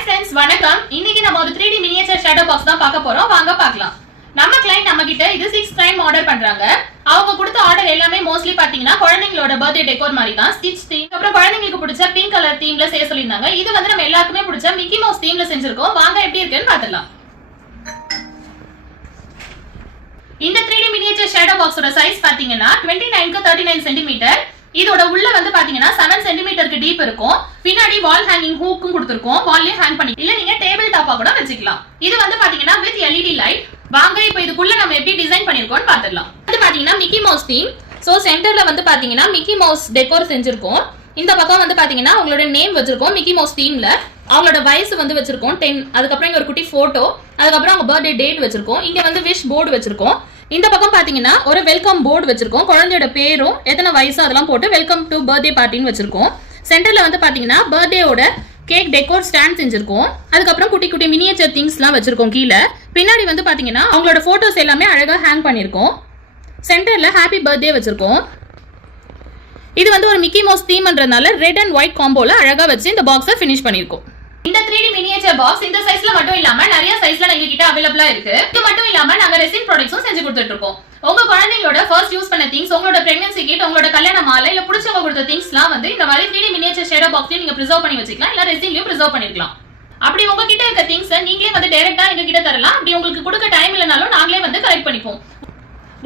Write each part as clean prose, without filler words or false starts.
Hi friends, வணக்கம். இன்னைக்கு நம்ம ஒரு 3D மினியேச்சர் ஷேடோ பாக்ஸ் தான் பார்க்க போறோம். வாங்க பார்க்கலாம். நம்ம கிளையண்ட் நம்ம கிட்ட இது 6 டைம் ஆர்டர் பண்றாங்க. அவங்க கொடுத்த ஆர்டர் எல்லாமே மோஸ்ட்லி பாத்தீங்கன்னா குழந்தைங்களோட பர்த்டே டெக்கோர் மாதிரி தான். ஸ்டிச் தீம், அப்புறம் குழந்தைங்களுக்கு பிடிச்ச பிங்க் கலர் தீம்ல செய்ய சொல்லியிருந்தாங்க. இது வந்து நம்ம எல்லாருக்குமே பிடிச்ச மிக்கி மவுஸ் தீம்ல செஞ்சிருக்கோம். வாங்க எப்படி இருக்குன்னு பார்த்துடலாம். இந்த 3D மினியேச்சர் ஷேடோ பாக்ஸோட சைஸ் பாத்தீங்கன்னா 29 க்கு 39 சென்டிமீட்டர். இதோட உள்ள வந்து பாத்தீங்கன்னா 7 சென்டிமீட்டருக்கு டீப் இருக்கும். பின்னாடி வால் ஹேங்கிங் ஹூக்கும் கொடுத்திருக்கோம். வால்லே ஹேங் பண்ணி இல்ல நீங்க டேபிள் டாப்பா கூட வச்சுக்கலாம். இது வந்து பாத்தீங்கன்னா வித் LED லைட். வாங்க இப்போ இதுக்குள்ள நம்ம எப்படி டிசைன் பண்ணிருக்கோம்னு பாத்துடலாம். இது பாத்தீங்கன்னா மிக்கி மவுஸ் தீம். சோ சென்டர்ல வந்து பாத்தீங்கன்னா மிக்கி மவுஸ் டெக்கோர் செஞ்சிருக்கோம். இந்த பக்கம் வந்து பாத்தீங்கன்னா அவங்களோட நேம் வச்சிருக்கோம். மிக்கி மவுஸ் தீம்ல அவங்களோட வயசு வந்து வச்சிருக்கோம் 10. அதுக்கப்புறம் இங்க ஒரு குட்டி போட்டோ, அதுக்கப்புறம் அவங்க பர்த்டே டேட் வச்சிருக்கோம். இங்க வந்து விஷ் போர்டு வச்சிருக்கோம். இந்த பக்கம் பாத்தீங்கன்னா ஒரு வெல்கம் போர்டு வச்சிருக்கோம். குழந்தையோட பேரும் எத்தனை வயசு அதெல்லாம் போட்டு வெல்கம் டு பர்த்டே பார்ட்டின்னு வச்சிருக்கோம். சென்டர்ல வந்து பாத்தீங்கன்னா பர்த்டேயோட கேக் டெக்கோர் ஸ்டாண்ட் செஞ்சிருக்கோம். அதுக்கப்புறம் குட்டி குட்டி மினியேச்சர் திங்ஸ்லாம் வச்சிருக்கோம் கீழே. பின்னாடி வந்து பாத்தீங்கன்னா அவங்களோட போட்டோஸ் எல்லாமே அழகா ஹேங் பண்ணிருக்கோம். சென்டர்ல ஹாப்பி பர்த்டே வச்சிருக்கோம். இது வந்து ஒரு மிக்கி மவுஸ் தீம்ன்றதுனால ரெட் அண்ட் ஒயிட் காம்போல அழகா வச்சு இந்த பாக்ஸை ஃபினிஷ் பண்ணிருக்கோம். இந்த 3D மினியேச்சர் பாக்ஸ் இந்த சைஸ்ல மட்டும் இல்லாம நிறைய சைஸ்ல எங்க கிட்ட அவைலபிளா இருக்கு. இது மட்டும் இல்லாம நாங்க ரெசின் ப்ராடக்ட்ஸும் செஞ்சு கொடுத்துட்டு இருக்கோம். உங்க குழந்தைங்களோட ஃபர்ஸ்ட் யூஸ் பண்ண திங்ஸ், உங்களோட பிரெக்னன்சி கிட், உங்களோட கல்யாண மாலை இல்ல பிடிச்சவங்க கொடுத்த திங்ஸ்லாம் வந்து இந்த மாதிரி 3D மினியேச்சர் ஷேடோ பாக்ஸ்லயும் நீங்க பிரிசர்வ் பண்ணி வச்சுக்கலாம். இல்ல ரெசின்லயும் பிரிசர்வ் பண்ணிருக்கலாம். அப்படி உங்ககிட்ட இருக்க திங்ஸ் நீங்களே வந்து டைரக்டா எங்க கிட்ட தரலாம். அப்படி உங்களுக்கு கொடுக்க டைம் இல்லனாலும் நாங்களே வந்து கரெக்ட் பண்ணிப்போம்.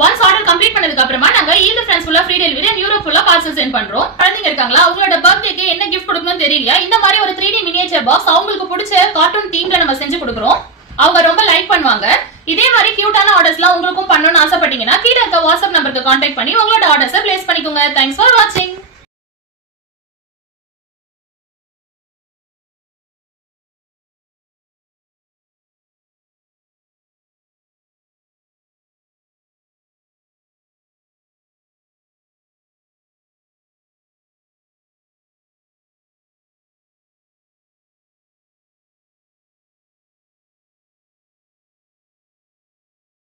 ஒன்ஸ் ஆர்டர் கம்ப்ளீட் பண்ணதுக்கு அப்புறமா நாங்க ஈல்ட் ஃப்ரான்ஸ் ஃபுல்லா ஃப்ரீ டெலிவரி அண்ட் யூரோப் ஃபுல்லா பார்சல் சென்ட் பண்றோம். குழந்தைங்க இருக்காங்களா, அவங்களோட பர்த்டேக்கு என்ன கிஃப்ட் கொடுக்கணும்னு தெரியலையா, இந்த மாதிரி ஒரு 3D மினியேச்சர் பாக்ஸ் அவங்களுக்கு பிடிச்ச கார்ட்டூன் தீம்ல நம்ம செஞ்சு கொடுக்குறோம். அவங்க ரொம்ப லைக் பண்ணுவாங்க. இதே மாதிரி கியூட்டான ஆர்டர்ஸ்லாம் உங்களுக்கும் பண்ணணும்னு ஆசைப்பட்டீங்கன்னா கீழே இருக்க வாட்ஸ்அப் நம்பருக்கு கான்டாக்ட் பண்ணி உங்களோட ஆர்டர்ஸை பிளேஸ் பண்ணிக்கோங்க. தேங்க்ஸ் ஃபார் வாட்சிங்.